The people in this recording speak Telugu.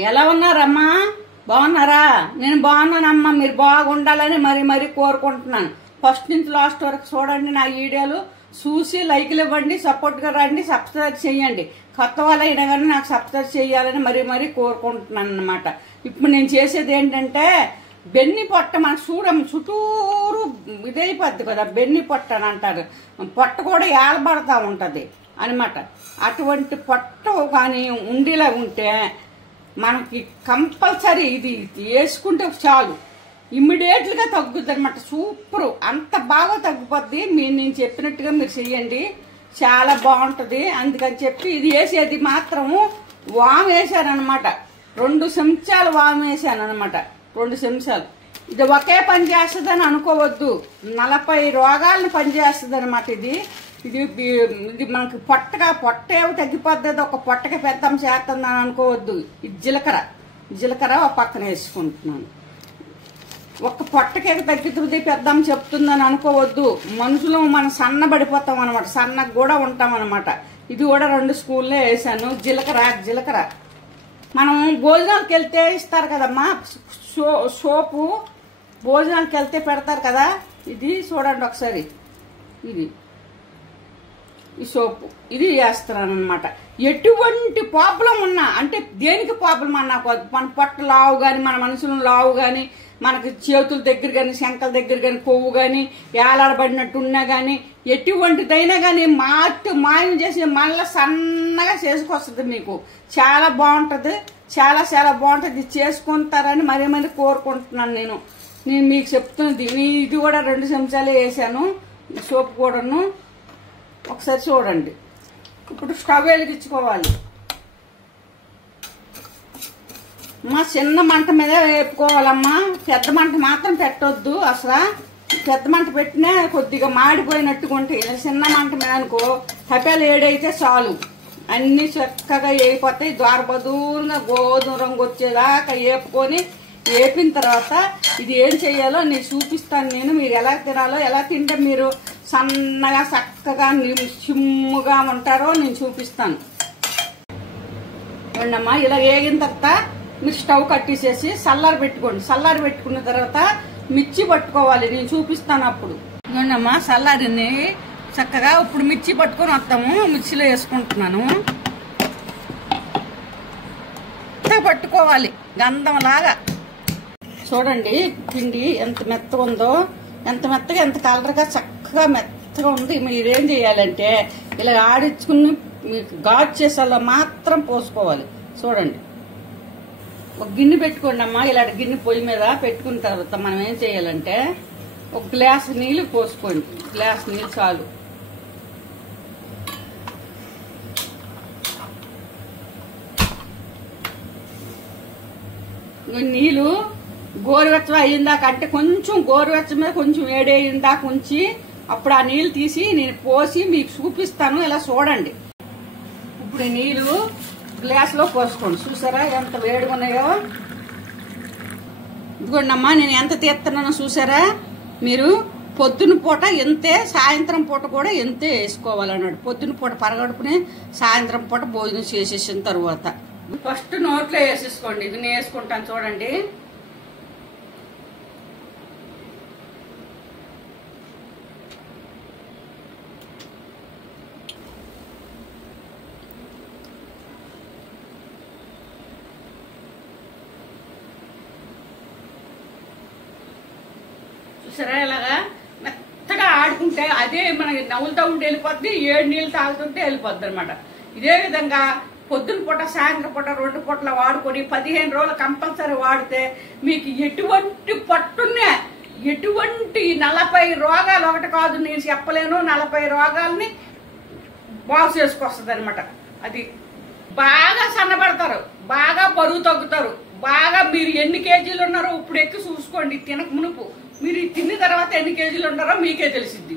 ఎలా ఉన్నారమ్మా? బాగున్నారా? నేను బాగున్నానమ్మా. మీరు బాగుండాలని మరీ కోరుకుంటున్నాను. ఫస్ట్ నుంచి లాస్ట్ వరకు చూడండి నా వీడియోలు, చూసి లైక్లు ఇవ్వండి, సపోర్ట్గా రండి, సబ్స్క్రైబ్ చేయండి. కొత్త వాళ్ళు అయినా కానీ నాకు సబ్స్క్రైబ్ చేయాలని మరీ కోరుకుంటున్నాను అనమాట. ఇప్పుడు నేను చేసేది ఏంటంటే బెన్ని పొట్ట, మనకు చుట్టూరు ఇదైపోద్ది కదా, బెన్ని పొట్ట అని అంటారు. పొట్ట కూడా ఏలబడతా ఉంటుంది అనమాట. అటువంటి పొట్ట కానీ ఉండేలా ఉంటే మనకి కంపల్సరీ ఇది వేసుకుంటే చాలు, ఇమ్మీడియట్గా తగ్గుద్ది అనమాట. సూపరు, అంత బాగా తగ్గిపోద్ది. నేను చెప్పినట్టుగా మీరు చెయ్యండి, చాలా బాగుంటుంది. అందుకని చెప్పి ఇది వేసేది మాత్రము వాము వేసాను అనమాట. 2 చెంచాలు వాము వేసాను అనమాట, 2 చెంచాలు. ఇది ఒకే పని చేస్తుందని అనుకోవద్దు, 40 రోగాలను పనిచేస్తుంది అనమాట. ఇది మనకి పొట్టేవి తగ్గిపోద్ది, ఒక పొట్టకి పెద్దం చేస్తుందని అనుకోవద్దు. ఇది జీలకర్ర ఒక పక్కన వేసుకుంటున్నాను. ఒక్క పొట్టకే తగ్గుతుంది పెద్దం చెప్తుందని అనుకోవద్దు. మనుషులు మనం సన్నబడిపోతాం అనమాట, సన్నగా కూడా ఉంటాం అనమాట. ఇది కూడా 2 స్పూన్లే వేసాను. జీలకర్ర మనం భోజనాలకు వెళ్తే ఇస్తారు కదమ్మా, సోపు భోజనాలకు వెళ్తే పెడతారు కదా. ఇది చూడండి ఒకసారి, ఈ సోపు ఇది వేస్తున్నాను అనమాట. ఎటువంటి ప్రాబ్లం ఉన్నా, అంటే దేనికి ప్రాబ్లం అన్నా, మన పొట్ట లావు కానీ, మన మనసులో లావు కానీ, మనకి చేతుల దగ్గర కానీ, శంకల దగ్గర కానీ కొవ్వు కానీ ఏలాడబడినట్టు ఉన్నా కానీ, ఎటువంటిదైనా కానీ మాయం చేసి మళ్ళీ సన్నగా చేసుకొస్తుంది. మీకు చాలా బాగుంటుంది, చాలా బాగుంటుంది. ఇది చేసుకుంటారని మరీ కోరుకుంటున్నాను. నేను మీకు చెప్తున్నది ఇది కూడా 2 చెంచాలే వేసాను, సోపు కూడాను. ఒకసారి చూడండి. ఇప్పుడు స్టవ్ వెలిగించుకోవాలి. మా చిన్న మంట మీద వేపుకోవాలమ్మా, పెద్ద మంట మాత్రం పెట్టొద్దు అసలు. పెద్ద మంట పెట్టినా కొద్దిగా మాడిపోయినట్టుగా ఉంటాయి. చిన్న మంట మీద అనుకో, తపేలు ఏడైతే చాలు, అన్ని చక్కగా వేయిపోతాయి. దూరంగా గోధుమ రంగు వచ్చేదాకా వేపుకొని, వేపిన తర్వాత ఇది ఏం చేయాలో నేను చూపిస్తాను. మీరు ఎలా తినాలో, ఎలా తింటే మీరు సన్నగా చక్కగా చిమ్ముగా ఉంటారో నేను చూపిస్తాను. చూడమ్మా, ఇలా వేగిన తర్వాత మీరు స్టవ్ కట్టేసేసి చల్లారి పెట్టుకోండి. చల్లారి పెట్టుకున్న తర్వాత మిర్చి పట్టుకోవాలి, నేను చూపిస్తాను అప్పుడు. చూడమ్మా, చల్లారిని చక్కగా ఇప్పుడు మిర్చి పట్టుకొని వస్తాము. మిర్చిలో వేసుకుంటున్నాను, పట్టుకోవాలి గంధంలాగా. చూడండి పిండి ఎంత మెత్తగా ఉందో, ఎంత మెత్తగా, ఎంత కలర్గా, చక్కగా మెత్తగా ఉంది. మీరేం చేయాలంటే ఇలా ఆడించుకుని మీకు ఘాట్ చేసేలా మాత్రం పోసుకోవాలి. చూడండి, ఒక గిన్నె పెట్టుకోండి అమ్మా. ఇలాంటి గిన్నె పొయ్యి మీద పెట్టుకున్న తర్వాత మనం ఏం చేయాలంటే ఒక గ్లాస్ నీళ్ళు పోసుకోండి. గ్లాస్ నీళ్ళు చాలు. నీళ్ళు గోరువెచ్చగా అయ్యిందాక, అంటే కొంచెం గోరువెచ్చ మీద కొంచెం వేడి అయ్యిందాక ఉంచి అప్పుడు ఆ నీళ్ళు తీసి నేను పోసి మీకు చూపిస్తాను. ఇలా చూడండి. ఇప్పుడు ఈ నీళ్ళు గ్లాసులో పోసుకోండి. చూసారా ఎంత వేడిగా ఉన్నాయో? ఇదిగోండి అమ్మా, నేను ఎంత తీస్తున్నానో చూసారా? మీరు పొద్దున పూట ఎంతే, సాయంత్రం పూట కూడా ఎంతే వేసుకోవాలన్నాడు. పొద్దున పూట పరగడుపునే, సాయంత్రం పూట భోజనం చేసేసిన తర్వాత ఫస్ట్ నోట్లో వేసేసుకోండి. ఇది నేను వేసుకుంటాను చూడండి. చూసారా ఇలాగా మెత్తగా ఆడుకుంటే అదే మనకి నవ్వులుతూ ఉంటే వెళ్ళిపోద్ది, 7 నీళ్ళు తాగుతుంటే వెళ్ళిపోద్ది అనమాట. ఇదే విధంగా పొద్దున పూట, సాయంత్రం పూట 2 పూటల వాడుకొని 15 రోజులు కంపల్సరీ వాడితే మీకు ఎటువంటి పట్టునే, ఎటువంటి 40 రోగాలు, ఒకటి కాదు నేను చెప్పలేను, 40 రోగాలని బాగు చేసుకొస్తుంది అనమాట. అది బాగా సన్నబడతారు, బాగా బరువు తగ్గుతారు, బాగా మీరు ఎన్ని కేజీలు ఉన్నారో ఇప్పుడు ఎక్కి చూసుకోండి. తినక మునుపు మీరు తిన్న తర్వాత ఎన్ని కేజీలు ఉన్నారో మీకే తెలిసిద్ది.